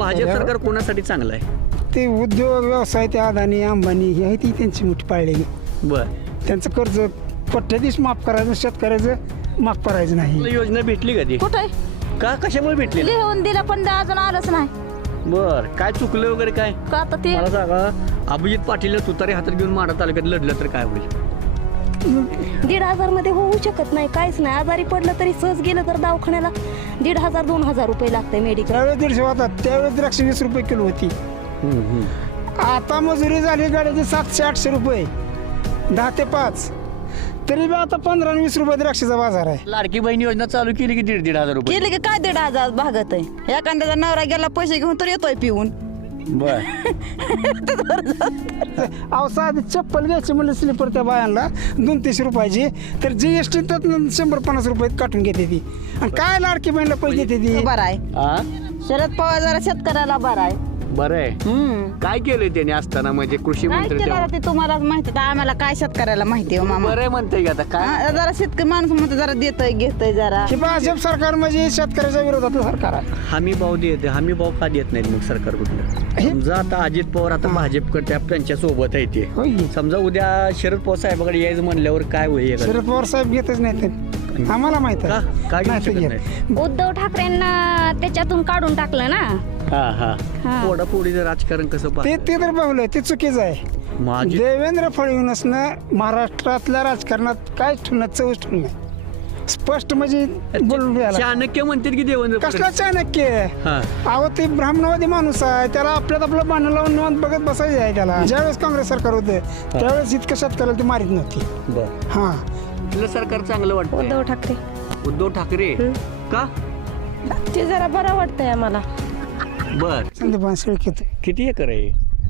भाजप सरकार कोणासाठी चांगलं आहे? ते उद्योग व्यवसाय ते अदानी अंबानी ही आहे ती त्यांची मुठी पाळलेली. बर, त्यांचं कर्ज पट्ट्याधीश माफ करायचं, शेतकऱ्याचं माफ करायचं नाही. तुला योजना भेटली का ती? कुठे का कशामुळे भेटली? लिहून दिलं पण अजून आलंच नाही. बर, काय चुकलं वगैरे काय? का आता ते मला सांगा, अभिजित पाटील तुतारी हातात घेऊन माढा तालुक्यात लढलं तर काय होईल? 1,500 मध्ये होऊ शकत नाही, काहीच नाही. आजारी पडलं तरी सहज गेलं तर दवाखान्याला 1,500-2,000 रुपये लागतंय मेडिकल. त्यावेळेस 150 होतात, त्यावेळेस द्राक्षे 20 रुपये किलो होती. आता मजुरी झाली गाड्याची 700-800 रुपये, 10 ते 5. तरी बी आता 15 आणि 20 रुपये द्राक्षाचा बाजार आहे. लाडकी बहीण योजना चालू केली की 1,500 रुपये केले की काय 1,500 भागत आहे. एखाद्याचा नवरा गेला पैसे घेऊन तर येतोय पिऊन. बर, अहो साधी चप्पल घ्यायची म्हणलं स्लीपर त्या बायांना 200-300 रुपयाची, तर GST तर 100-50 रुपये काटून घेते ती. आणि काय लाडकी बहिणीला पैसे देते ती. बरं आहे हा शरद पवार जरा शेतकऱ्याला बरं आहे. बरं आहे. काय केलंय त्याने असताना, म्हणजे कृषी काय मंत्री केलं तेव्हा? ते तुम्हालाच माहिती आहे. आम्हाला काय शेतकऱ्याला माहिती आहे मामा. बरं आहे म्हणते आता काय? जरा शेतकरी माणूस म्हणतो जरा देतोय घेतोय जरा. हे भाजप सरकार म्हणजे शेतकऱ्याच्या विरोधातलं सरकार आहे. हमी भाव देते, हमी भाव का देत नाहीत मग सरकार कुठलं? समजा आता अजित पवार आता भाजपकडे त्यांच्या सोबत आहे ते, होय. समजा उद्या शरद पवार साहेबाकडे यायचं म्हणल्यावर काय होईल? शरद पवार साहेब घेतच नाही ते, आम्हाला माहित का? काय घेऊ नाही ते शकत घेत. नाही? उद्धव ठाकरेंना त्याच्यातून काढून टाकलं ना. हा हा, हा. पोडापोडीचं राजकारण कसं ते पाहता? ते तर बघलं, ते चुकीचं आहे. माझी देवेंद्र फडणवीसनं महाराष्ट्रातल्या राजकारणात काय ठेवणं, चौच ठेवणं नाही. स्पष्ट म्हणजे बोलून द्यायला. चाणक्य म्हणतात की देवेंद्र कसला चाणक्य आहे? हा, अहो ते ब्राह्मणवादी माणूस आहे, त्याला आपल्यात आपलं बांधणं लावून निवांत बघत बसायचं आहे त्याला. ज्यावेळेस काँग्रेस सरकार होते त्यावेळेस इतकं शेतकऱ्याला ती मारित नव्हती. बर. हा, तुला सरकार चांगलं वाटतं? उद्धव ठाकरे उद्धव ठाकरे का? ते जरा बरं वाटतंय आम्हाला. बर, संदीपान शेळकेत किती एकर आहे?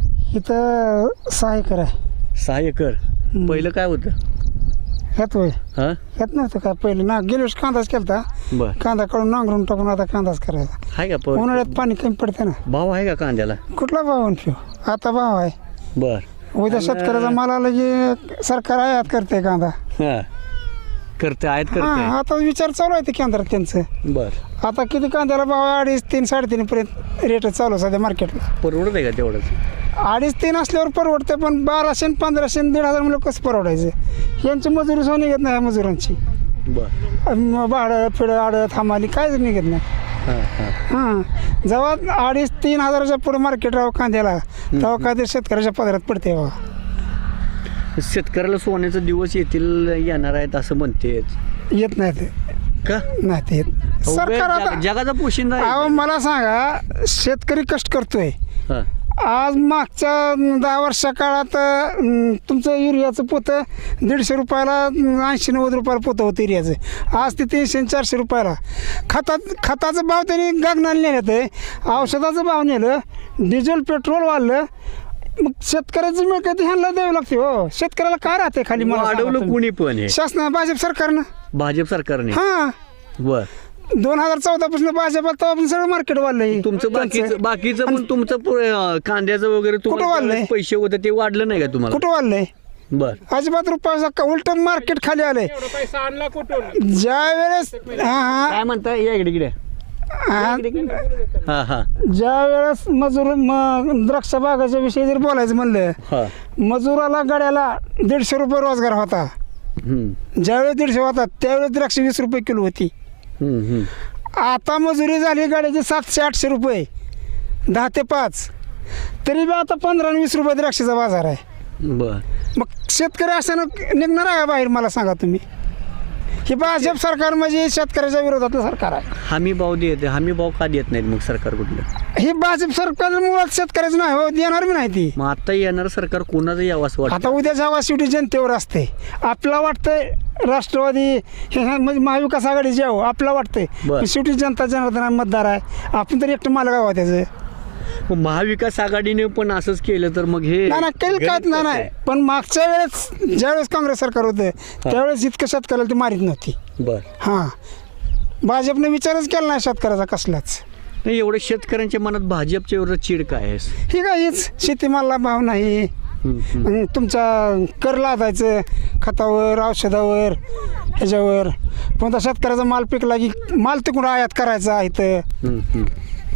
इथं 6 एकर आहे. 6 एकर. पहिलं काय होतं? ह्यात होय, हा, ह्यात नव्हतं काय पहिलं ना. गेल्या वर्षी कांदाच केलता, बर. कांदा काढून नांगरून टाकून आता कांदाच करायचा. आहे का उन्हाळ्यात पाणी कमी पडते ना. भाव आहे का कांद्याला? कुठला भाव आणतो आता? भाव आहे. बर. उद्या शेतकऱ्याचा माल आला की सरकार आयात करते कांदा. हा, करते आहेत हा, करते. आता विचार चालू आहे ते केंद्रात त्यांचं. बर, आता किती कांद्याला भाव आहे? 2.5, 3, 3.5 पर्यंत रेट चालू सध्या मार्केटला. परवडत आहे का तेवढंच? 2.5-3 असल्यावर परवडते, पण 1,200, 1,500, 1,500 म्हणलं कसं परवडायचं? यांची मजुरी सोय निघत नाही मजुरांची. बर. भाडं फिडं आडं थांबाली काहीच निघत नाही. हा हा, हां, जेव्हा 2,500-3 हजाराच्या पुढे मार्केट राहावं कांद्याला, तेव्हा काय ते शेतकऱ्याच्या पदरात पडते बाबा. शेतकऱ्याला सोन्याचे दिवस येणार आहेत असं म्हणते येत नाही ते, का? नाही ते येत सरकार. आता जगाचा पोशिंदा आहे. अहो मला सांगा, शेतकरी कष्ट करतोय. हा, आज मागच्या 10 वर्षा काळात तुमचं युरियाचं पोतं 150 रुपयाला, 80-90 रुपयाला पोतं होतं युरियाचं. आज ते 300-400 रुपयाला. खताचा भाव त्यांनी गगनाला नेण्यात आहे, औषधाचं भाव नेलं, डिझेल पेट्रोल वाढलं. मग शेतकऱ्याची मिळकत ह्यांना द्यावी लागते. हो, शेतकऱ्याला काय राहते खाली? मला सांगा वाढवलं तुम्ही. कुणी पण हे शासना भाजप सरकारनं. भाजप सरकारने. हां, बर. 2014 पासून भाजपात तेव्हापासून सगळं मार्केट वाढलंय. तुमचं बाकीचं पण तुमचं कांद्याचं वगैं कुठं वाढलंय? पैसे होते ते वाढलं नाही का तुम्हाला? कुठं वाढलंय? बर. अजिबात रुपयाचा उलट मार्केट खाली आलंय. ज्या वेळेस काय म्हणता? या इकडे हा हा, ज्या वेळेस मजूर द्राक्ष बागाच्या विषयी जर बोलायचं म्हणलं, हा. मजुराला गाड्याला 150 रुपये रोजगार होता. ज्यावेळेस 150 होता त्यावेळेस द्राक्ष 20 रुपये किलो होती. आता मजुरी झाली गाड्याची 700-800 रुपये, 10 ते 5. तरी बी आता 15 आणि 20 रुपये द्राक्षाचा बाजार आहे. बर. मग शेतकरी असं निघणार आहे बाहेर? मला सांगा तुम्ही. हे भाजप सरकार म्हणजे शेतकऱ्याच्या विरोधातलं सरकार आहे. हमी भाव देते, हमी भाव का देत नाहीत मग सरकार कुठलं? हे भाजप सरकार मुळात शेतकऱ्याचं नाही हो, देणार बी नाही ती. मग आता येणार सरकार कोणाचं यावं असं वाटतं? आता उद्या जेव्हा शेवटी जनतेवर असते. आपला वाटतंय राष्ट्रवादी हे म्हणजे महाविकास आघाडी जे आपला वाटतंय, पण शेवटी जनता जनार्दन मतदार आहे. आपण तरी एकटं मालक आहोत त्याचं. मग महाविकास आघाडीने पण असंच केलं तर मग हे नाही काही काय नाही. पण मागच्या वेळेस ज्यावेळेस काँग्रेस सरकार होतं त्यावेळेस इतकं शेतकऱ्याला ती मारित नव्हती. बर. हां, भाजपने विचारच केला नाही शेतकऱ्याचा कसलाच. नाही, एवढं शेतकऱ्यांच्या मनात भाजपच्या एवढं चिड काय आहे? ही काय हीच शेतीमालाला भाव नाही, तुमचा कर लादायचं खतावर, औषधावर, ह्याच्यावर. पण शेतकऱ्याचा माल पिकला की माल तिकडून आयात करायचा इथं.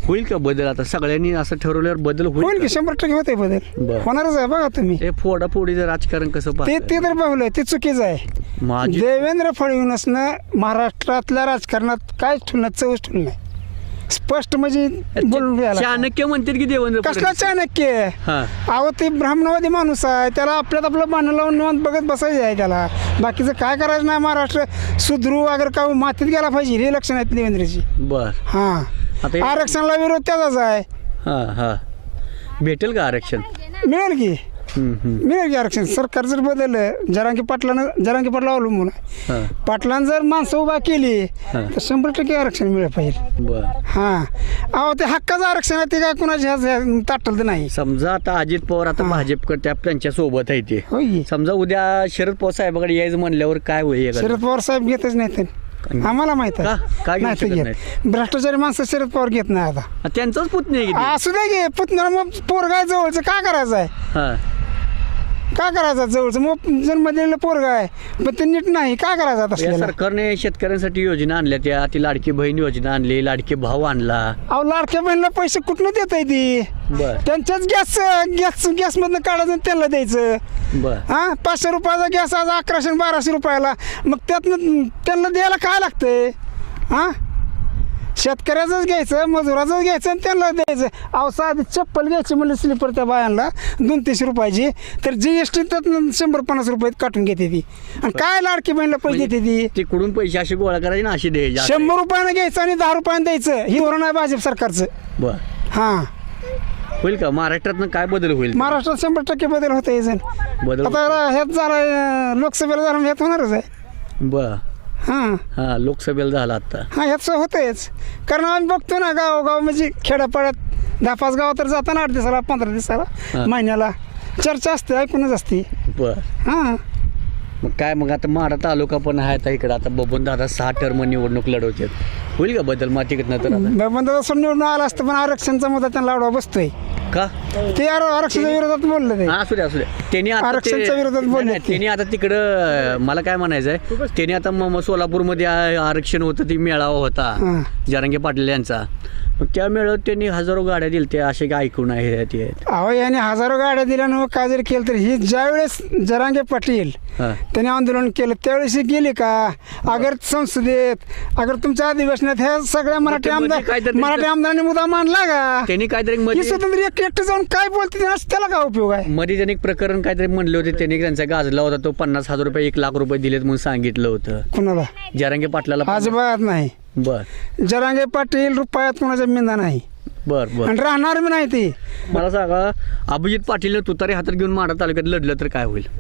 होईल का बदल आता सगळ्यांनी असं ठरवल्यावर बदल होईल होईल की 100% होते बदल बरं. होणारच आहे बघा तुम्ही हे फोडाफोडीचं राजकारण कसं ते पाहताय? ते तर पाहुलं ते चुकीचं आहे माझी देवेंद्र फडणवीसनं महाराष्ट्रातल्या राजकारणात काहीच ठेवलं चवच ठेवलं नाही स्पष्ट म्हणजे बोलून द्यायला. चाणक्य म्हणतात की देवेंद्र कसला फडणवीस. चाणक्य हा अहो ते ब्राह्मणवादी माणूस आहे त्याला आपल्यात आपलं बाणं लावून निवांत बघत बसायचं आहे त्याला बाकीचं काय करायचं नाही महाराष्ट्र सुधरू अगर का मातीत गेला पाहिजे हे लक्षण आहेत देवेंद्रची बर हां आता हे- आरक्षणाला विरोध त्याचाच आहे हा हा भेटेल का आरक्षण? मिळेल की मिळेल की आरक्षण सरकार जर बदललं जरांगी पाटला अवलंबून आहे हा पाटलांनी जर माणसं उभा केली हा. तर 100% आरक्षण मिळेल पाहिजे बर हां अहो ते हक्काचं आरक्षण आहे ते काय कुणाच्या ताटलं नाही समजा आता अजित पवार आता भाजपकडे त्यांच्या सोबत आहे ते होय समजा उद्या शरद पवार साहेबाकडे यायचं म्हणल्यावर काय होईल शरद पवार साहेब घेतच नाहीत आम्हाला माहित का? का आहे घेऊ नाही ते शकत घेत नाहीत? भ्रष्टाचारी माणसं शरद पवार घेत नाही आता त्यांचाच पुतणी आहे की ते? असू दे घे पुतणार मग पोरगाय जवळचं का करायचं आहे हा का करायचं जवळचं मग जन्म दिलेलं पोरगा आहे पण ते नीट नाही का करायचं आता या असलेलं? सरकारने शेतकऱ्यांसाठी योजना आणल्या त्या ती लाडकी बहीण योजना आणली लाडके भाव आणला अहो लाडक्या बहिणीला पैसे कुठनं देत आहे ती बर त्यांच्याच गॅसमधनं काढायचं आणि त्यांना द्यायचं बर हां 500 रुपयाचा गॅस आज 1100 आणि 1200 रुपयाला मग त्यातनं त्यांना द्यायला काय लागतंय हां शेतकऱ्याचंच घ्यायचं मजुराचंच घ्यायचं आणि त्यांना द्यायचं अहो साधी चप्पल घ्यायची म्हणलं स्लीपर त्या बायांना 200-300 रुपयाची तर GST त्यातनं 100-50 रुपये काटून घेते ती आणि काय लाडकी बहिणीला पैसे देते ती तिकडून पैसे असे गोळा करायचे ना असे द्यायचे 100 रुपयानं घ्यायचं आणि 10 रुपयानं द्यायचं ही धोरण आहे भाजप सरकारचं बर हां होईल का महाराष्ट्रातनं काय बदल होईल महाराष्ट्रात 100% बदल होत आहे बदल आता ह्यात झाला लोकसभेला झाला ह्यात होणारच आहे बर हां हा लोकसभेला झाला आता हां ह्याच होतंयच कारण आम्ही बघतो ना गावोगाव म्हणजे खेड्यापाड्यात 10-5 गाव तर जाताना 8 दिवसाला 15 दिवसाला हां. महिन्याला चर्चा असते ऐकूनच असते बर हां मग काय मग आता माडा तालुका पण आहे आता इकडं आता बबन दादा 6 टर्म निवडणूक लढवतात होईल का बदल मग तिकडनं तर आता बंद असं निवडून आला असतं पण आरक्षणचा मुद्दा त्यांना लावडा बसतोय का ते आरक्षणाच्या विरोधात बोललं ते हा, असू द्या त्यांनी आता आरक्षणच्या विरोधात बोलले नाही, ते. त्यांनी आता तिकडं मला काय म्हणायचं आहे त्यांनी आता सोलापूरमध्ये आरक्षण होतं ती मेळावा होता हां. जरांगे पाटील यांचा मग त्या मेळाव्यात त्यांनी हजारो गाड्या दिल्या त्या असे काय ऐकून आहे ते अहो याने हजारो गाड्या दिल्या ना काय जरी केलं तर ही ज्यावेळेस जरांगे पाटील हा. त्यांनी आंदोलन केलं त्यावेळेस ही गेली का अगर संसदेत अगर तुमच्या अधिवेशनात ह्या सगळ्या मराठी ते म्हणजे आमदार काहीतरी मराठी आमदारांनी मुद्दा मांडला का त्यांनी काहीतरी ही मध्ये स्वतंत्र एकटं जाऊन काय बोलते त्याला काय उपयोग आहे मध्ये त्यांनी एक प्रकरण काहीतरी म्हणले होते त्यांनी त्यांचा गाजला होता तो 50,000 रुपये 1 लाख रुपये दिलेत म्हणून सांगितलं होतं कुणाला जरांगे पाटलाला अजिबात नाही बर जरांगे पाटील रुपयात कोणाचा मिंदा नाही बर बर आणि राहणार बी नाही ती मला सांगा अभिजित पाटीलने तुतारी हातात घेऊन माडा तालुक्यात लढलं तर काय होईल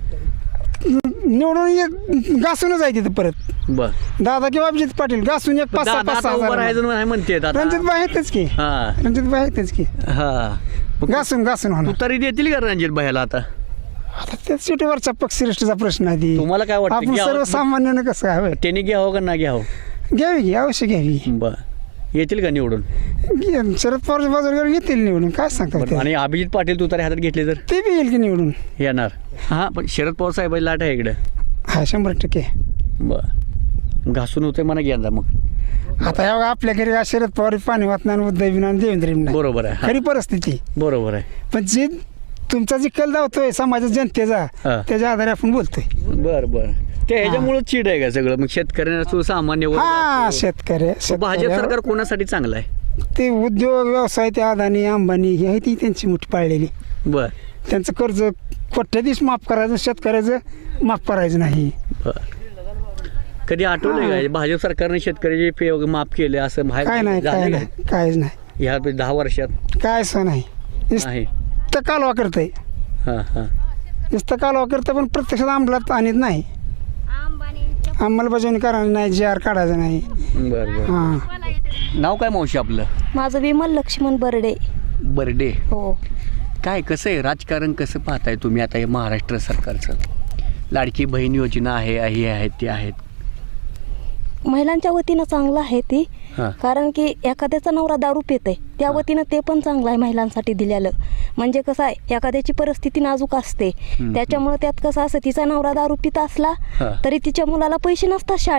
निवडून घासूनच आहे तिथं परत बर दादा किंवा अभिजित पाटील घासून एक 5-6 दादा आता उभं राहायचं नाही म्हणते आता रणजितबाई आहेतच की हा रणजितबाई आहेतच की हा मग घासून होणार तुतारी देतील का रणजित भाईला आता आता त्या सिटीवरचा पक्षश्रेष्ठचा प्रश्न आहे ती तुम्हाला काय वाटतं आपण घ्यावं? सर्वसामान्यानं कसं काय होय त्यांनी घ्यावं का ना घ्यावं घ्यावी की अवश्य घ्यावी बर येतील का निवडून शरद पवारच्या बाजूला येतील निवडून काय सांगतात बरं, ते? आणि अभिजित पाटील तुतारी हातात घेतले तर ते बी येईल की निवडून येणार हा पण शरद पवार साहेबांची लाट आहे इकडं हा 100% बर घासून होते म्हणा घ्या मग आता ह्या बघा, आपल्या घरी शरद पवार पाणी वाटणार उद्धव बिना देवेंद्र बिना बरोबर आहे हा, खरी परिस्थिती बरोबर आहे पण जे तुमचा जे कल धावतोय समाजात जनतेचा हा. त्याच्या आधारे आपण बोलतोय बर बर ते ह्याच्यामुळे चीड आहे का सगळं मग शेतकऱ्यांना सामान्य वर्ग हा असतो. शेतकरी भाजप सरकार कोणासाठी चांगलं आहे ते उद्योग व्यवसाय ते अदानी अंबानी हे आहे ती त्यांची मुठी पाळलेली बर त्यांचं कर्ज कोट्याधीश माफ करायचं शेतकऱ्याचं माफ करायचं नाही बर कधी आठवलंय का भाजप सरकारने शेतकऱ्याचे फे माफ केले असं काय बाहेर नाही काय झालंय नाही काहीच नाही का? ह्या 10 वर्षात काय असं नाही आहे नुसतं कालवा करतंय हा हा नुसतं कालवा करतं पण प्रत्यक्षात अंमलात आणत नाही अंमलबजावणी करायला नाही GR काढायचं नाही बर बर हां नाव काय मावशी आपलं माझं विमल लक्ष्मण बर्डे बर्डे हो काय कसं आहे राजकारण कसं पाहताय तुम्ही आता हे महाराष्ट्र सरकारचं लाडकी बहीण योजना आहे ही आहेत ती आहेत महिलांच्या वतीनं चांगलं आहे ती हां कारण की एखाद्याचा नवरा दारू पितय त्या वतीनं ते पण चांगलं आहे महिलांसाठी दिलेलं म्हणजे कसं आहे एखाद्याची परिस्थिती नाजूक असते त्याच्यामुळे त्यात कसं असं तिचा नवरा दारू पित असला हां. तरी तिच्या मुलाला पैसे नसतात शाळेला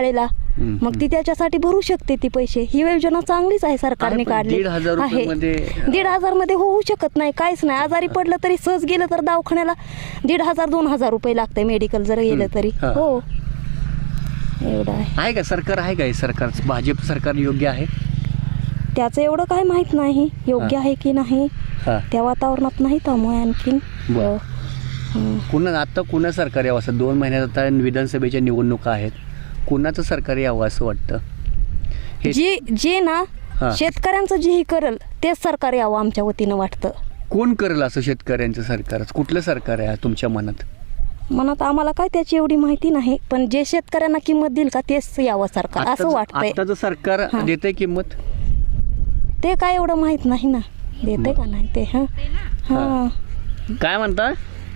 मग ती त्याच्यासाठी भरू शकते ती पैसे. ही योजना चांगलीच आहे सरकारने पण काढली 1,500 रुपयामध्ये 1,500 मध्ये होऊ शकत नाही, काहीच नाही. आजारी पडलं तरी सहज गेलं तर दवाखान्याला 1,500-2,000 रुपये लागते मेडिकल जर गेलं तरी. हा. हो एवढं आहे. का सरकार आहे का हे सरकार भाजप सरकार योग्य आहे? त्याचं एवढं काय माहित नाही योग्य आहे की नाही, हा. त्या वातावरणात नाही त्यामुळे आणखीन. बरं. आता कुणा सरकार यावं असं 2 महिन्यात आता विधानसभेच्या निवडणुका आहेत, कुणाचं सरकार यावं असं वाटतं? हे जे ना हा. शेतकऱ्यांचं जेही करल तेच सरकार यावं आमच्या वतीनं वाटतं. कोण करेल असं शेतकऱ्यांचं सरकार? कुठलं सरकार आहे तुमच्या मनात? मनात आम्हाला काय त्याची एवढी माहिती नाही, पण जे शेतकऱ्यांना किंमत देईल का तेच यावं सरकार असं वाटतंय. आताचं सरकार हा. देतंय किंमत? ते काय एवढं माहित नाही ना देते का नाही ते. हा हा काय म्हणता?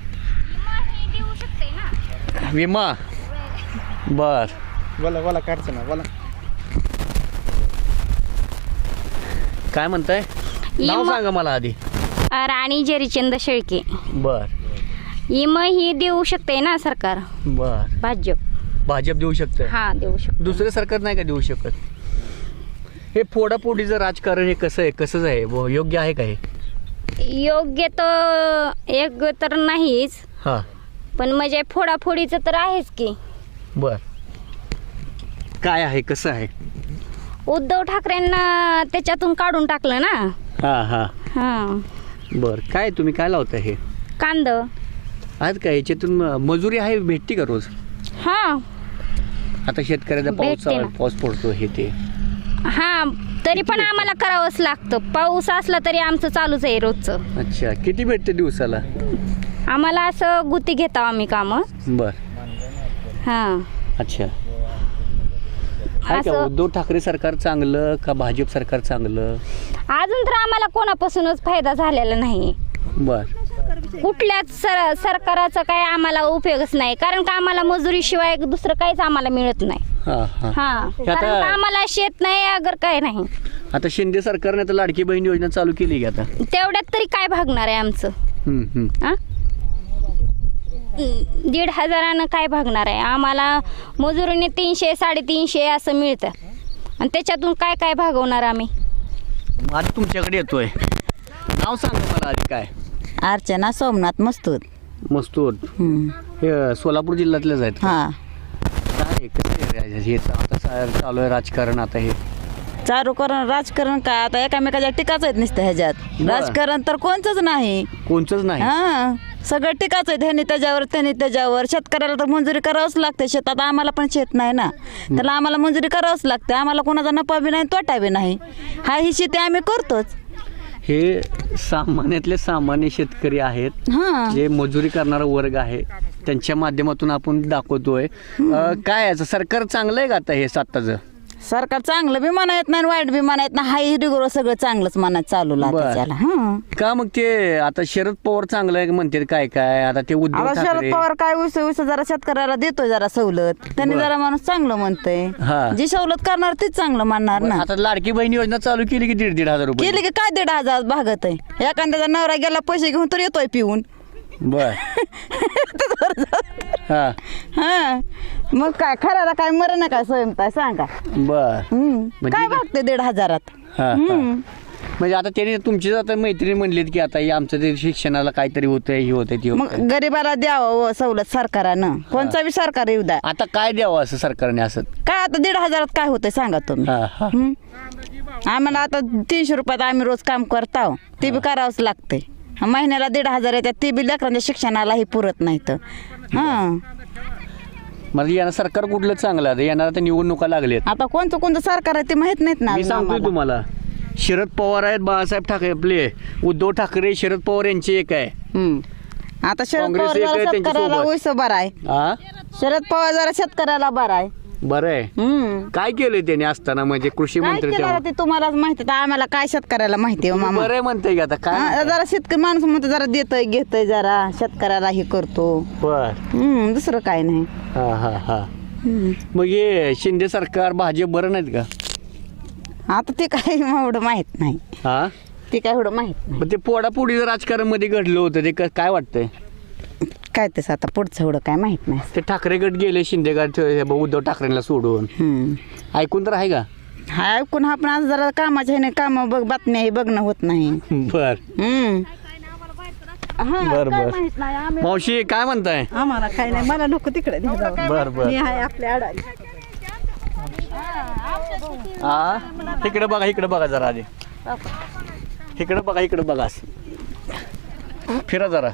विमा बर बोला काढचं ना बोला. काय म्हणताय? नाव विमा- सांगा मला आधी. राणी जरीचंद शेळके. बर विमा ही देऊ शकते ना सरकार, बर भाजप देऊ शकतं? हा देऊ शकते. दुसरं सरकार नाही का देऊ शकत? हे फोडाफोडीचं राजकारण हे कसं आहे? योग्य आहे का हे? योग्य तर एक तर नाहीच, हां पण म्हणजे फोडाफोडीचं तर आहेच की. बर काय आहे कसं आहे? उद्धव ठाकरेंना त्याच्यातून काढून टाकलं ना. हां हां हा बर काय तुम्ही काय लावता हे? कांद. आज काय याच्यातून मजुरी आहे भेटते का रोज? हा आता शेतकऱ्याचा भेटते ना. पाऊस पडतो हे ते. हा तरी पण आम्हाला करावंच लागतं. पाऊस असला तरी आमचं चालूच आहे रोजचं. अच्छा किती भेटते दिवसाला? आम्हाला असं गुत्ती घेतो आम्ही कामं. बर हा अच्छा आहे का असं- उद्धव ठाकरे सरकार चांगलं का भाजप सरकार चांगलं? अजून तर आम्हाला कोणापासूनच फायदा झालेला नाही. बर कुठल्याच सरकाराचा काय आम्हाला उपयोगच नाही, कारण का आम्हाला मजुरीशिवाय दुसरं काहीच आम्हाला मिळत नाही. हां हां हा हे कारण आता- का आम्हाला शेत नाही अगर काय नाही. आता शिंदे सरकारने आता लाडकी बहीण योजना चालू केली की आता? तेवढ्यात तरी काय भागणार आहे आमचं? हा 1,500 काय भागणार आहे आम्हाला? मजुरीने 300-350 असं मिळतं, आणि त्याच्यातून काय काय भागवणार आम्ही? आज तुमच्याकडे येतोय, नाव सांगा मला आधी. काय? अर्चना सोमनाथ मस्तूर. मस्तूर. हे सोलापूर जिल्ह्यातलेच आहेत? हा काय कसं आहे हे आता चालू आहे राजकारण आता हे? चालू करून राजकारण काय आता एकामेकाच्या टीकाच आहेत नुसतं ह्याच्यात. बरं. राजकारण तर कोणचंच नाही. कोणचंच नाही. हा सगळं टीकाच आहेत, ह्यानी त्याच्यावर त्यांनी त्याच्यावर. शेतकऱ्याला तर मंजुरी करावंच लागते. शेतात आम्हाला पण शेत नाही ना, त्याला आम्हाला मंजुरी करावंच लागते. आम्हाला कोणाचा नफा बी नाही तोटा बी नाही. हा ही शेती आम्ही करतोच. हे सामान्यातले सामान्य शेतकरी आहेत, हा जे मजुरी करणारा वर्ग आहे, त्यांच्या माध्यमातून आपण दाखवतोय. काय याचं सरकार चांगलं आहे का आता हे आत्ताचं? सरकार चांगलं बी म्हणा येत नाही, वाईट बी म्हणा येत नाही. हाय रिगोर सगळं चांगलंच मनात चालू बरं. त्याला. हा का मग ते आता शरद पवार चांगलं आहे म्हणते काय काय? आता ते उद्धव आता शरद ठाकरे. पवार काय ऊस जरा शेतकऱ्याला देतोय जरा सवलत. त्यांनी बरं. जरा माणूस चांगलं म्हणतंय. हा. जी सवलत करणार तीच चांगलं म्हणणार ना. आता लाडकी बहीण योजना चालू केली की 1,500 रुपये? केली की काय 1,500 भागत आहे. एखाद्याचा नवरा गेला पैसे घेऊन तर येतोय पिऊन. बर हा हा मग काय खऱ्याला काय मरण काय स्वयंपाय सांगा. बर म्हणजे काय भागते 1,500? हा, हा. म्हणजे आता त्याने तुमची आता मैत्रिणी म्हणलीत की आता हे आमचं ते शिक्षणाला काहीतरी होतंय, हे होतंय ते मग होतंय. गरीबाला द्यावं सवलत सरकारानं. कोणचा बी सरकार येऊ द्या. आता काय द्यावं असं सरकारने असं? काय आता 1,500 काय होतंय सांगा तुम्ही. हा हा हं? आम्हाला आता 300 रुपयात आम्ही रोज काम करतो, ते बी करावंच लागते. महिन्याला 1,500 येतात, ते बी लेकरांच्या शिक्षणालाही पुरत नाही तर. हां मला येणार सरकार कुठलं चांगलं आहे? येणार आता निवडणुका लागलेत. आता कोणतं सरकार आहे ते माहित नाहीत ना मी अजून सांगतोय आम्हाला. तुम्हाला, शरद पवार आहेत, बाळासाहेब ठाकरे आपले, उद्धव ठाकरे, शरद पवार यांचे एक आहे. हं. आता शरद काँग्रेस पवार एक जरा आहे शेतकऱ्याला त्यांच्यासोबत. उस बरा आहे. हा शरद पवार जरा शेतकऱ्याला बरा आहे. बरं आहे. हं. काय केलंय त्याने असताना, म्हणजे कृषी काय मंत्री केलं तेव्हा? ते तुम्हालाच माहिती. तर आम्हाला काय शेतकऱ्याला माहिती आहे हो मामा. बरं आहे म्हणताय की आता काय? हा, जरा शेतकरी माणूस म्हणतो जरा देतोय घेतोय जरा शेतकऱ्याला हे करतो. बर दुसरं काय नाही. हा हा हा हं. मग हे शिंदे सरकार भाजप बरं नाहीत का? आता ते काय एवढं माहित नाही. हा ते काय एवढं माहित मग ते पोडापोडीचं राजकारण मध्ये घडलं होतं ते काय वाटतंय? काय तसं आता पुढचं एवढं काय माहित नाही. ते ठाकरे गट गेले, शिंदे गट उद्धव ठाकरेंना सोडून. ऐकून तर आहे का? हा ऐकून आपण आज जरा कामाच्या ह्याने काम बघ, बातम्या हे बघणं होत नाही. बर बर बर. मावशी काय म्हणताय? आम्हाला काय नाही, मला नको तिकडे बर बर. आहे आपल्या अडाणी. हा इकडे बघा, इकडे बघा जरा आधी. इकडे बघा, इकडे बघा, फिरा जरा.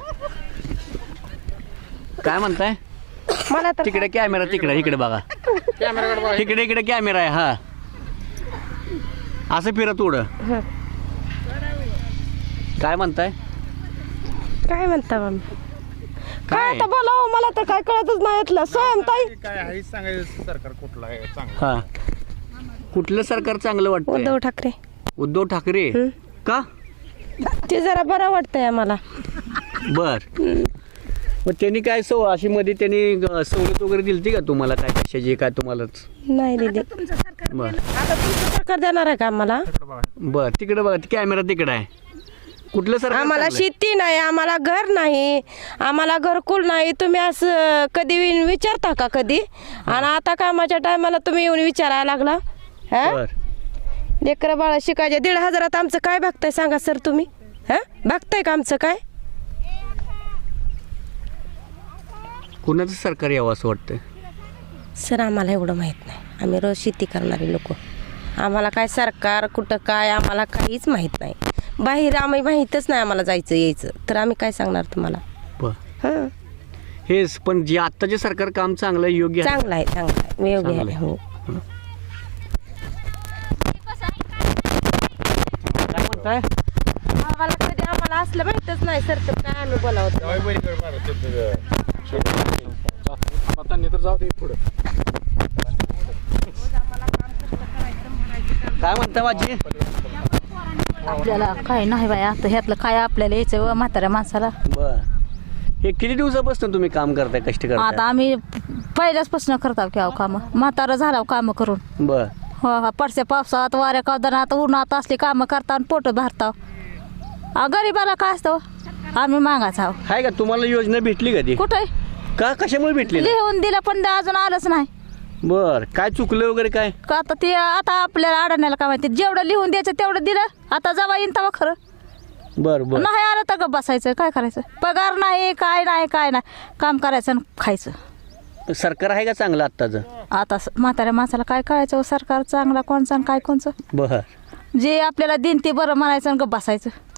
काय म्हणताय? मला तर तिकडे कॅमेरा, तिकडे इकडे बघा, इकडे इकडे कॅमेरा आहे. हा असं फिरा थोडं. काय म्हणताय? काय म्हणता मॅम? काय काय आता बोलावं, मला तर काय कळतच नाही इथलं. स्वयंताई हा कुठलं सरकार चांगलं वाटतं? उद्धव ठाकरे. उद्धव ठाकरे का? ते जरा बरं वाटतंय आम्हाला. बर. मग त्यांनी काय अशी मध्ये त्यांनी सवलत वगैरे दिली का तुम्हाला? काय कशाची काय तुम्हालाच? नाही दिली. बर आता तुमचं सरकार देणार आहे का आम्हाला? बर तिकडे बघा, कॅमेरा तिकडे आहे. कुठलं सरकार आम्हाला चांगलं आहे? शेती नाही, आम्हाला घर नाही, आम्हाला घरकुल नाही. तुम्ही असं कधी विचारता का कधी? आणि आता कामाच्या टायमाला तुम्ही येऊन विचारायला लागला. हा बर लेकरं बाळा शिकायचे. 1,500 आमचं काय बघताय सांगा सर तुम्ही? हा बघताय का आमचं काय? कुणाचं सरकार यावं असं वाटतं? सर आम्हाला एवढं माहीत नाही. आम्ही रोज शेती करणारे लोक. आम्हाला काय सरकार कुठं काय आम्हाला काहीच माहीत नाही. बाहेर आम्ही माहीतच नाही आम्हाला जायचं यायचं, तर आम्ही काय सांगणार तुम्हाला? बर. हां हेच पण जे आत्ताचे सरकार काम चांगलं आहे, योग्य आहे. चांगलं आहे, चांगलं आहे, मी योग्य चांगलं आहे. आहे. हो काय म्हणताय? आम्हाला कधी आम्हाला असलं माहीतच नाही सर, तर काय आम्ही बोलावं? काय म्हणता माझी? आपल्याला काय नाही बाय, आता ह्यातलं काय आपल्याला यायचं व म्हाताऱ्या माणसाला. बर. हे किती दिवसापासून तुम्ही काम करताय, कष्ट आता करताय? आम्ही पहिल्याचपासून करताव की काम, म्हातारा झाला काम करून. बर हो पडत्या पावसात वाऱ्या कावदानात उन्हात असली कामं करता आणि पोट भरताव. गरीबाला काय असतं, आम्ही मागाच आहो. आहे का तुम्हाला योजना भेटली कधी? कुठे का कशामुळे भेटली नाही? लिहून दिलं पण अजून आलंच नाही. बर काय चुकलं वगैरे काय? का आता ते आता आपल्याला अडण्याला काय माहिती, जेवढं लिहून द्यायचं तेवढं दिलं. आता जेव्हा येईन तेव्हा खरं बर बर नाही आलं तर गप्प बसायचं. काय करायचं, पगार नाही काय नाही काय नाही, काम करायचं आणि खायचं. सरकार आहे का चांगलं आत्ताचं? आता म्हाताऱ्या माणसाला काय कळायचं हो, सरकार चांगला कोणचं आणि काय कोणचं. बर जे आपल्याला देईन ते बरं म्हणायचं आणि गप्प बसायचं.